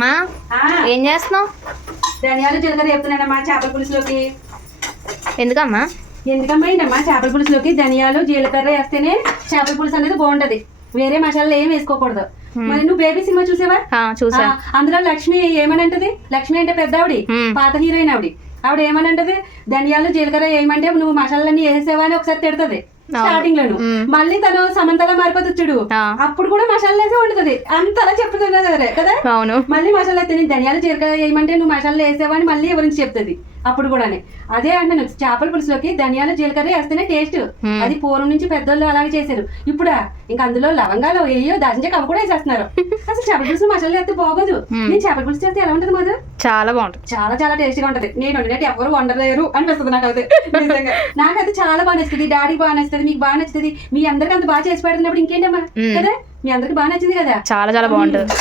మా ఏం చేస్తున్నావు? ధనియాలు జీలకర్ర చెప్తున్నానమ్మా చేపల పులుసులోకి. ఎందుకమ్మా? ఎందుకమ్మా ఏంటమ్మా చేపల పులుసులోకి ధనియాలు జీలకర్ర వేస్తేనే చేపల పులుసు అనేది బాగుంటది. వేరే మసాలాలు ఏం వేసుకోకూడదు. మరి నువ్వు బేబీ సినిమా చూసావా? చూసా. అందులో లక్ష్మి ఏమని అంటది? లక్ష్మి అంటే పెద్ద ఆవిడ, పాత హీరోయిన్ ఆవిడ ఏమని అంటది? ధనియాలు జీలకర్ర ఏమంటే నువ్వు మసాలాలన్నీ వేసేవా అని ఒకసారి తిడుతుంది స్టార్టింగ్ లోను. మళ్ళీ తను సమంతలా మారిపోతుంది చూడు, అప్పుడు కూడా మసాలా వేసే వండుతుంది. అంతలా చెప్తుంది కదా. అవును. మళ్ళీ మసాలా అయితే నేను ధనియాలు జీలకర్ర వేయమంటే నువ్వు మసాలా వేసావా అని మళ్ళీ ఎవరించి చెప్తుంది అప్పుడు కూడా. అదే అంటాను, చేపల పులుసులోకి ధనియాలు జీలకర్ర వేస్తేనే టేస్ట్. అది పూర్వం నుంచి పెద్దోళ్ళు అలాగే చేశారు. ఇప్పుడు ఇంకా అందులో లవంగాలు ఏయో దాచిన కవ్వ కూడా వేసేస్తున్నారు. అసలు చేపల పులుసు మసాలా వేస్తే బాగోదు. నేను చేపల పులుసు చేస్తే ఎలా ఉంటుంది మధు? చాలా బాగుంటుంది, చాలా చాలా టేస్టీగా ఉంటది. నేను వండినట్టు ఎవరు వండలేరు అనిపిస్తుంది నాకైతే. నిజంగా నాకైతే చాలా బాగా నచ్చుతుంది. డాడీకి బాగా నచ్చుతుంది, మీకు బాగా నచ్చుతుంది. మీ అందరికి అంత బాగా చేసి పెడుతున్నప్పుడు ఇంకేంటమ్మా కదా, మీ అందరికి బాగా నచ్చింది కదా. చాలా చాలా బాగుంటుంది.